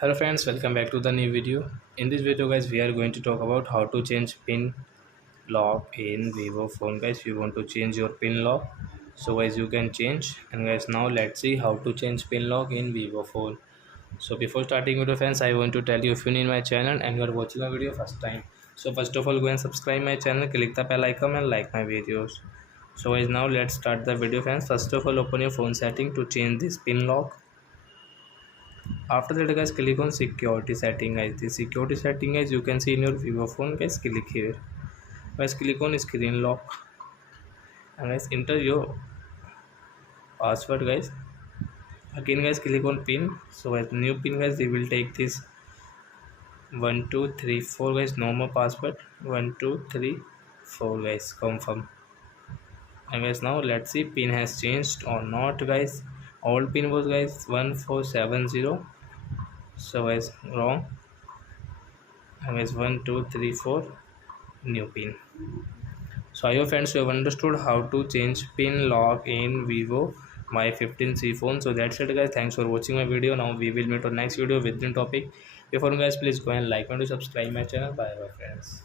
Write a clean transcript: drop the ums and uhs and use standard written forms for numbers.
Hello friends, welcome back to the new video. In this video guys, we are going to talk about how to change pin lock in Vivo phone. Guys, if you want to change your pin lock, so guys you can change. And guys, now let's see how to change pin lock in Vivo phone. So before starting video friends, I want to tell you, if you need my channel and you are watching my video first time, so first of all go and subscribe my channel, click the bell icon and like my videos. So guys, now let's start the video friends. First of all, open your phone setting to change this pin lock. After that guys, click on security setting. Guys, the security setting guys, you can see in your Vivo phone. Guys, click here. Guys, click on screen lock and guys enter your password. Guys, again guys, click on pin. So as new pin guys, we will take this 1234. Guys, no more password. 1234. Guys, confirm. And guys, now let's see pin has changed or not. Guys, old pin was guys 1470. So guys, wrong. And guys, 1234 new pin. So I hope friends you have understood how to change pin lock in Vivo y15c phone. So that's it guys, thanks for watching my video. Now we will meet on next video with new topic. Before guys, please go and like and subscribe my channel. Bye bye friends.